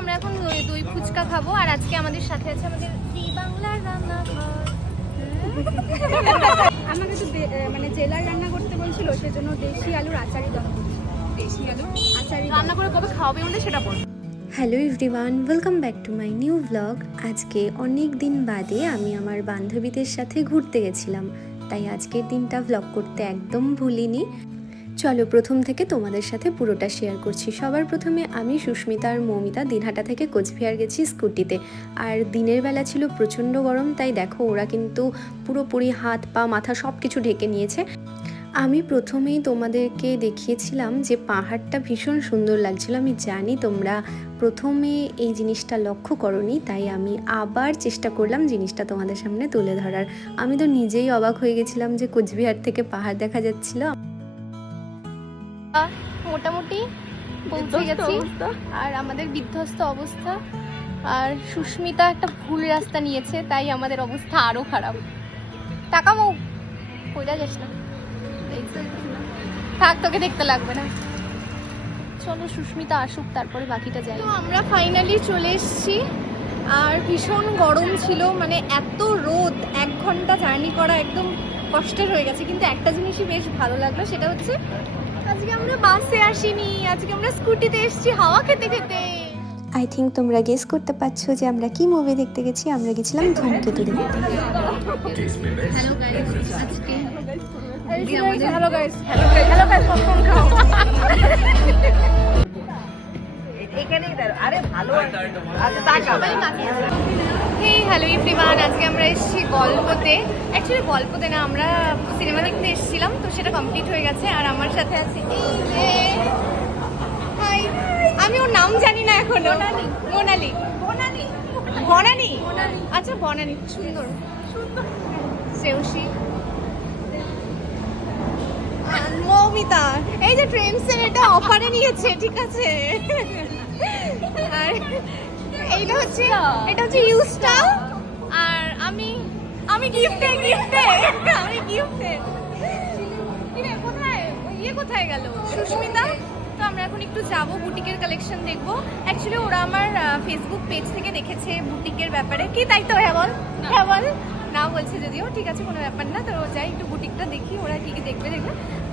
আমরা এখন দই ফুচকা খাবো। আর আজকে আমাদের সাথে আছে আমাদের জি বাংলার রান্নাঘর। আমাকে তো মানে জেলার রান্না করতে বলছিল, সেজন্য দেশি আলুর আচারি দম করছি। দেশি আলুর আচারি রান্না করে কবে খাওয়াবে বলতে সেটা বল। Hello everyone, welcome back to my new blog. আজকে অনেক দিন বাদে আমি আমার বান্ধবীদের সাথে ঘুরতে গেছিলাম, তাই আজকের দিনটা ব্লগ করতে একদম ভুলিনি। চলো প্রথম থেকে তোমাদের সাথে পুরোটা শেয়ার করছি। সবার প্রথমে আমি, সুস্মিতা আর মৌমিতা দিনহাটা থেকে কোচবিহার গেছি স্কুটিতে। আর দিনের বেলা ছিল প্রচণ্ড গরম, তাই দেখো ওরা কিন্তু পুরোপুরি হাত পা মাথা সব কিছু ঢেকে নিয়েছে। আমি প্রথমেই তোমাদেরকে দেখিয়েছিলাম যে পাহাড়টা ভীষণ সুন্দর লাগছিল। আমি জানি তোমরা প্রথমে এই জিনিসটা লক্ষ্য করোনি, তাই আমি আবার চেষ্টা করলাম জিনিসটা তোমাদের সামনে তুলে ধরার। আমি তো নিজেই অবাক হয়ে গেছিলাম যে কোচবিহার থেকে পাহাড় দেখা যাচ্ছিল। মোটামুটি পৌঁছে গেছি, আর আমাদের বিধ্বস্ত অবস্থা। আর সুস্মিতা একটা ভুল রাস্তা নিয়েছে, তাই আমাদের অবস্থা আরো খারাপ। টাকা মৌ কইরা যাস না, থাক তোকে দেখতে লাগবে না। চলো সুস্মিতা আসুক, তারপরে বাকিটা যাই। তো আমরা ফাইনালি চলে এসেছি, আর ভীষণ গরম ছিল, মানে এত রোদ, 1 ঘন্টা জার্নি করা একদম কষ্টের হয়ে গেছে। কিন্তু একটা জিনিসই বেশ ভালো লাগলো, সেটা হচ্ছে আজকে আমরা বাসে আসিনি, আজকে আমরা স্কুটিতে এসেছি হাওয়া খেতে খেতে। আই থিঙ্ক তোমরা গেস করতে পারছো যে আমরা কি মুভি দেখতে গেছি। আমরা গেছিলাম ধূমকেতু দেখতে। হ্যালো গাইস, আজকে হ্যালো গাইস, পপকর্ন খাও। এখানেই দাঁড়াও। আরে ভালো হেই হ্যালো এভরিওয়ান, আজকে আমরা এসেছি গল্পতে। অ্যাকচুয়ালি গল্পতে না, আমরা সিনেমা দেখতে এসেছিলাম, তো সেটা কমপ্লিট হয়ে গেছে। আর আমার সাথে আছে এই যে, হাই, আমি ওর নাম জানি না এখন। মোনালি, বনানি, আচ্ছা বনানি, সুন্দর সুন্দর। শ্রেয়সী, মৌমিতা, এই যে ট্রেন্ডসের এটা অফারে নিয়েছে, ঠিক আছে। আর এইটা হচ্ছে, এটা হচ্ছে ইউজটা। আর আমি গিফটে আমি গিফটে। কিরে কোথায় কোথায় গেল সুস্মিতা? তো আমরা এখন একটু যাবো, বুটিকের কালেকশন দেখবো। অ্যাকচুয়ালি ওরা আমার ফেসবুক পেজ থেকে দেখেছে বুটিকের ব্যাপারে। কি তাই তো? হ্যাঁ বল, হ্যাঁ বল। না বলছে যদিও, ঠিক আছে কোনো ব্যাপার না। তো যাই একটু বুটিকটা দেখি, ওরা কি কি দেখবে,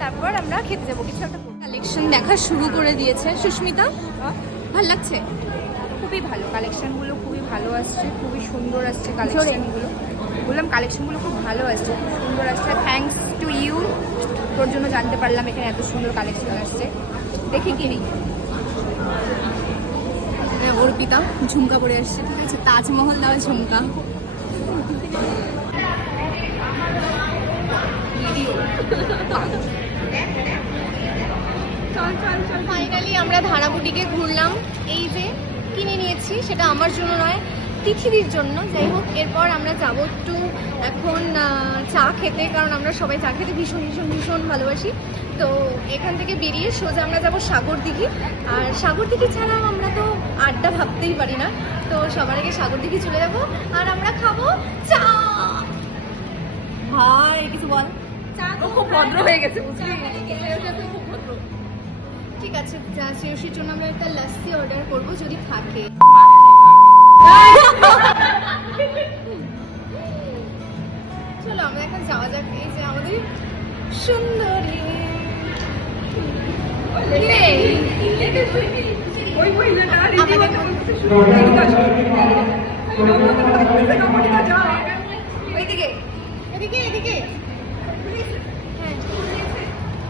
তারপর আমরা খেতে যাবো। কিছু একটা কালেকশন দেখা শুরু করে দিয়েছে সুস্মিতা, ভাল লাগছে? খুবই ভালো, কালেকশনগুলো খুবই ভালো আসছে, খুবই সুন্দর আসছে কালেকশনগুলো। বললাম কালেকশনগুলো খুব ভালো আসছে, খুব সুন্দর আসছে। থ্যাঙ্কস টু ইউ, তোর জন্য জানতে পারলাম এখানে এত সুন্দর কালেকশন আসছে। দেখি কিনি। অর্পিতা ঝুমকা পরে আসছে, ঠিক আছে, তাজমহল দেওয়া ঝুমকা। ফাইনালি আমরা ধারা বুটিকে ঘুরলাম। এই যে কিনে নিয়েছি, সেটা আমার জন্য নয়, পৃথিবীর জন্য। যাই হোক, এরপর আমরা যাবো একটু এখন চা খেতে, কারণ আমরা সবাই চা খেতে ভীষণ ভীষণ ভীষণ ভালোবাসি। তো এখান থেকে বেরিয়ে সোজা আমরা যাবো সাগর দিঘি। আর সাগর দিঘি ছাড়াও আমরা তো আড্ডা ভাবতেই পারি না, তো সবার আগে সাগর দিঘি চলে যাবো। আর আমরা খাবো চা। ভাই কিছু বল। চা তো খুব ভদ্র হয়ে গেছে, বুঝলি? ঠিক আছে, শ্রেয়সীর জন্য আমরা একটা লাস্সি অর্ডার করবো, যদি থাকে। চলো আমরা এখন যাওয়া যাক। এই যে আমাদের সুন্দরী,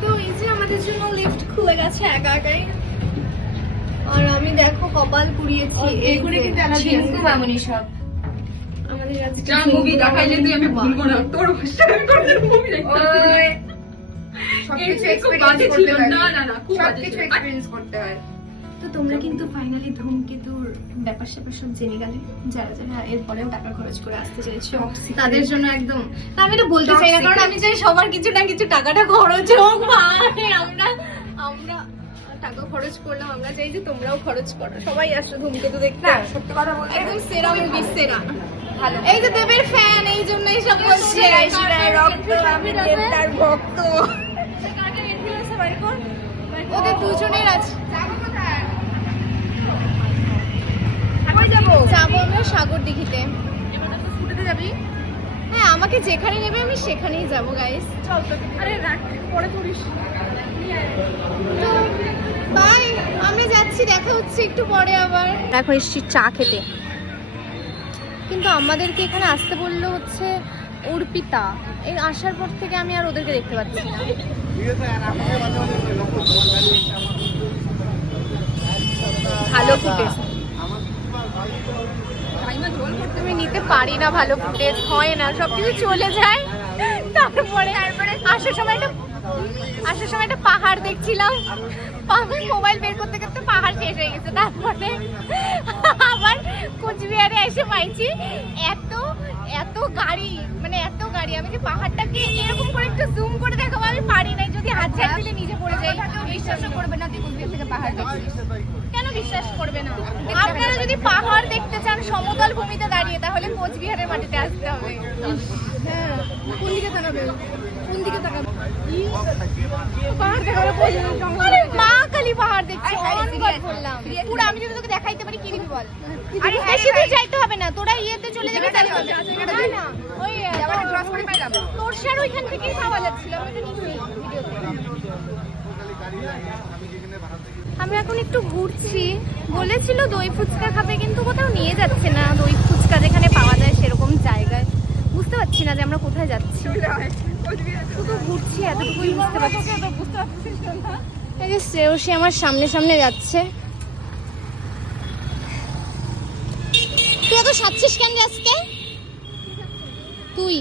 তো এই যে আমাদের জন্য লিফট খুলে গেছে একা একাই। আর আমি দেখো কপাল পুড়িয়েছি, এইগুলো কিন্তু ঝিঙ্কু মামুনি সব আমাদের আজকে যা মুভি দেখাইলে তুই আমি ভুলবো না, তোর ভাষায় আমি তোর মুভি দেখতে হবে। সবকিছু এক্সপেরিয়েন্স করতে হয়, না খুব সবকিছু এক্সপেরিয়েন্স করতে হয়। তো তোমরা কিন্তু ফাইনালি ধূমকেতুর ব্যাপার স্যাপার সব জেনে গেলে, যারা যারা এরপরেও টাকা খরচ করে আসতে চাইছো তাদের জন্য একদম। তা আমি তো বলতে চাই না, কারণ আমি চাই সবার কিছু না কিছু টাকাটা খরচ হোক। আমরা টাকা খরচ করলাম, আমরা চাই যে তোমরাও খরচ করো, সবাই আসো ধূমকেতু দেখতে। সত্যি কথা বলতে একদম সেরা মুভি, সেরা ভালো। এই যে দেবের ফ্যান, এই জন্যই সব বলছে তার ভক্ত। ওদের দুজনের আছে। যাবো আমরা সাগর দিঘিতে। স্কুটিতে যাবি? হ্যাঁ, আমাকে যেখানে নেবে আমি সেখানেই যাবো গাইস। চল তো। আরে রাখ, পরে পড়িস। তো বাই, আমরা যাচ্ছি, দেখা হচ্ছে একটু পরে আবার। এখন এসছি চা খেতে। কিন্তু আমাদেরকে এখানে আসতে বললো হচ্ছে অর্পিতা। এই আসার পর থেকে আমি আর ওদেরকে দেখতে পাচ্ছি না। ভালো ফুটেজ আমি নিতে পারি না, ভালো ফুটেজ হয় না, সবকিছু চলে যায়। তারপরে আসার সময় একটা পাহাড় দেখছিলাম, আমি মোবাইল বের করতে করতে পাহাড় শেষ হয়ে গেছে। তারপরে আবার কোচবিহারে এসে পাইছি এত এত গাড়ি, মানে এত গাড়ি, আমি যে পাহাড়টাকে এরকম করে একটু জুম করে দেখাবো আমি পারি নাই, যদি হাত ছাড় দিলে নিজে পড়ে যাই। বিশ্বাসও করবে না তুই কোচবিহার থেকে পাহাড় দেখছিস। কেন বিশ্বাস করবে না? আপনারা যদি পাহাড় দেখতে চান সমতল ভূমিতে দাঁড়িয়ে, তাহলে কোচবিহারের মাটিতে আসতে হবে। হ্যাঁ, কোন দিকে তাকাবে? কোন দিকে তাকাবে? পাহাড় দেখাবো, আরে মা কালী পাহাড় দেখছি, অন গড বললাম। পুরো আমি যদি তোকে দেখাইতে পারি কি দিবি বল? আরে বেশি দূর যাইতে হবে না, তোরা ইয়েতে চলে যাবি তাহলে হবে। না না, ওই আবার ক্রস করে পাইলাম। তোরসার ওইখান থেকেই খাওয়া যাচ্ছিল, আমি তো নিচ্ছি ভিডিওতে। আমি এখন একটু ঘুরছি, বলেছিল দই ফুচকা খাবে কিন্তু কোথাও নিয়ে যাচ্ছে না। দই ফুচকা যেখানে পাওয়া যায় সেরকম জায়গায়, বুঝতে পারছি না যে আমরা কোথায় যাচ্ছি। শুধু ঘুরছি, এতটুকুই বুঝতে পারছি। এই যে শ্রেয়সী আমার সামনে সামনে যাচ্ছে। তুই এত সাচ্ছিস কেন আজকে? তুই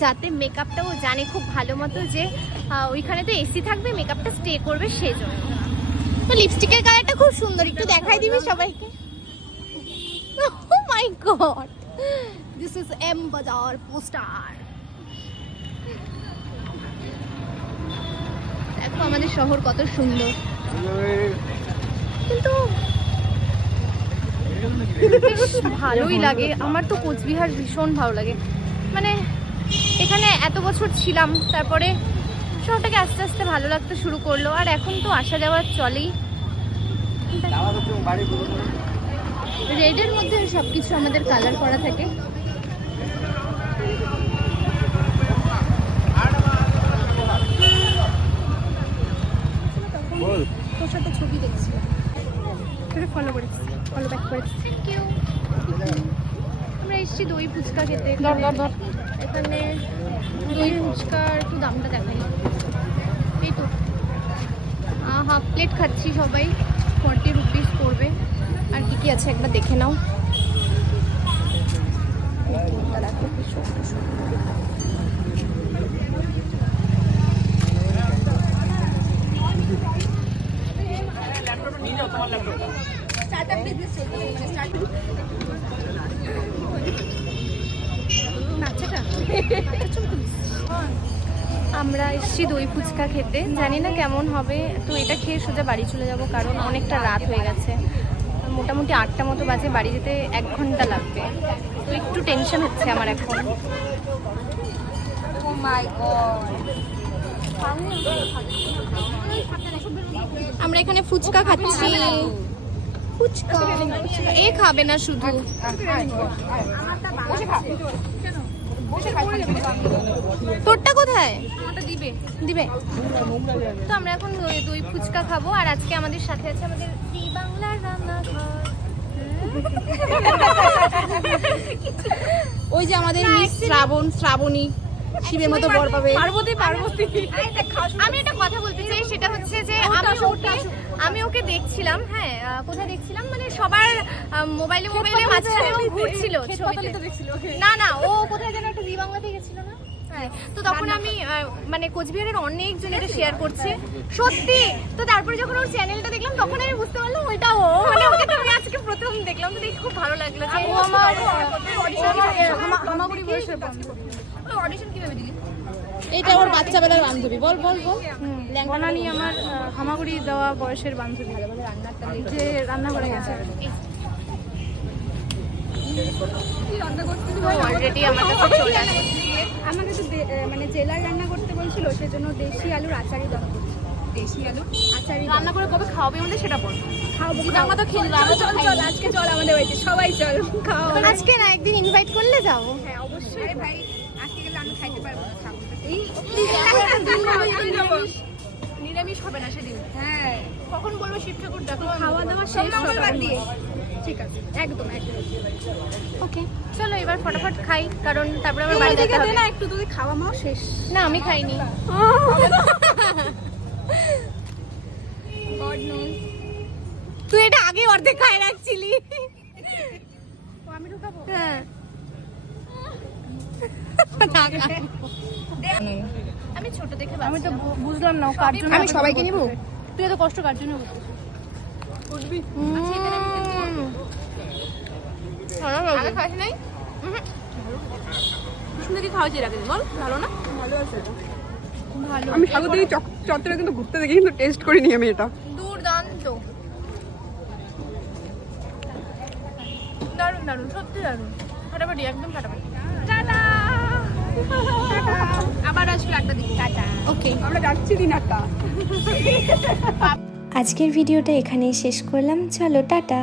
যাতে মেকআপটাও জানে খুব ভালো মতো যে ওইখানে তো এসি থাকবে, মেকআপটা স্টে করবে সেজন্য। তো লিপস্টিকের কালারটা খুব সুন্দর, একটু দেখাই দিবি সবাইকে? ও মাই গড, দিস ইজ এম বাজার পোস্টার। দেখো আমাদের শহর কত সুন্দর, কিন্তু বেশ ভালোই লাগে। আমার তো কোচবিহার ভীষণ ভালো লাগে, মানে এখানে এত বছর ছিলাম, তারপরে শহরটাকে আস্তে আস্তে ভালো লাগতে শুরু করলো। আর এখন তো আসা যাওয়া চলেই। রেডের মধ্যে সবকিছু আমাদের কালার করা থাকে। তোর সাথে ছবি দেখছি, ফলো করে, ফলো ব্যাক করে। Thank you. আমরা এসেছি দই ফুচকা খেতে। এখানে দই ফুচকার একটু দামটা দেখাই। এই তো হাফ প্লেট খাচ্ছি সবাই, 40 রুপিস পড়বে। আর কি কি আছে একবার দেখে নাও। দেখো কি সুন্দর সুন্দর। আমরা এসেছি দই ফুচকা খেতে, জানি না কেমন হবে। তো এটা খেয়ে সোজা বাড়ি চলে যাব, কারণ অনেকটা রাত হয়ে গেছে। মোটামুটি 8টা মতো বাজে, বাড়ি যেতে 1 ঘন্টা লাগবে। তো একটু টেনশন হচ্ছে আমার এখন। ও মাই গড, আমরা এখানে ফুচকা খাচ্ছি। ফুচকা এ খাবে না শুধু, তোরটা কোথায়? দিবে দিবে। তো আমরা এখন দই ফুচকা খাবো। আর আজকে আমাদের সাথে আছে আমাদের জি বাংলার রান্নাঘর। ওই যে আমাদের মিস শ্রাবণী শিবের মতো বর পাবে। পার্বতী আমি একটা কথা বলতে চাই, সেটা হচ্ছে যে আমি ওকে দেখছিলাম। হ্যাঁ, কোথায় দেখছিলাম মানে সবার মোবাইলে মাঝখানে ও ঘুরছিল ছবিতে। না না, ও কোথায় যেন একটা জি বাংলাতে গেছিল না? হ্যাঁ, তো তখন আমি মানে কোচবিহারের অনেকজন এটা শেয়ার করছে, সত্যি। তো তারপরে যখন ওর চ্যানেলটা দেখলাম তখন আমি বুঝতে পারলাম ওইটা ও, মানে ওকে তো আমি আজকে প্রথম দেখলাম। তো দেখে খুব ভালো লাগলো যে ও আমার হামাগুড়ি বয়সের বান্ধবী। অডিশন কিভাবে দিলি? এটা ওর বাচ্চাবেলার বান্ধবী। বল বল বল। বনানি আমার হামাগুড়ি দেওয়া বয়সের বান্ধবী, যে রান্না করে গেছে। অলরেডি আমার কাছে চলে আসছে। আমাকে তো মানে জেলার রান্না করতে বলছিল, সেজন্য দেশি আলুর আচারই দেওয়া করছে। দেশি আলু রান্না করে কবে খাওয়াবে আমাদের সেটা বল। খাওয়াবো, আমরা তো খেয়ে নিলাম। চল আজকে চল আমাদের বাড়িতে, সবাই চল খাও। আজকে না একদিন ইনভাইট করলে যাবো। হ্যাঁ অবশ্যই। আরে ভাই আজকে গেলে আমি খাইতে পারবো না, খাবো না। নিরামিষ হবে না সেদিন। হ্যাঁ কখন বলবো শিব ঠাকুর দেখো খাওয়া দাওয়া সব শেষ মঙ্গলবার দিয়ে। ঠিক আছে একদম একদম। ওকে চলো এবার ফটাফট খাই, কারণ তারপরে আবার বাড়ি যেতে হবে। না একটু তোদের খাওয়া মাও শেষ। না আমি খাইনি। God nose. তুই এটা আগে অর্ধেক খায় রাখছিলি। ও আমি ঢুকাবো। হ্যাঁ আমি ছোট দেখে আমি তো বাঁচলাম। বুঝলাম না কার জন্য। আমি সবাইকে নিব। তুই এত কষ্ট কার জন্য করছিস? আগে খাস নাই? সুন্দরী খাওয়াচ্ছি রাখে বল, ভালো না? ভালো আছে। ভালো। আমি সাগর দিদি চত্বরে কিন্তু ঘুরতে দেখি, কিন্তু টেস্ট করিনি আমি এটা। দুর্দান্ত, দারুণ দারুণ, সত্যি দারুণ, ফাটাফাটি, একদম ফাটাফাটি। টাটা। আবার আসবে একটা দিন। টাটা। ওকে আমরা যাচ্ছি দিনারটা। আজকের ভিডিওটা এখানেই শেষ করলাম, চলো টাটা।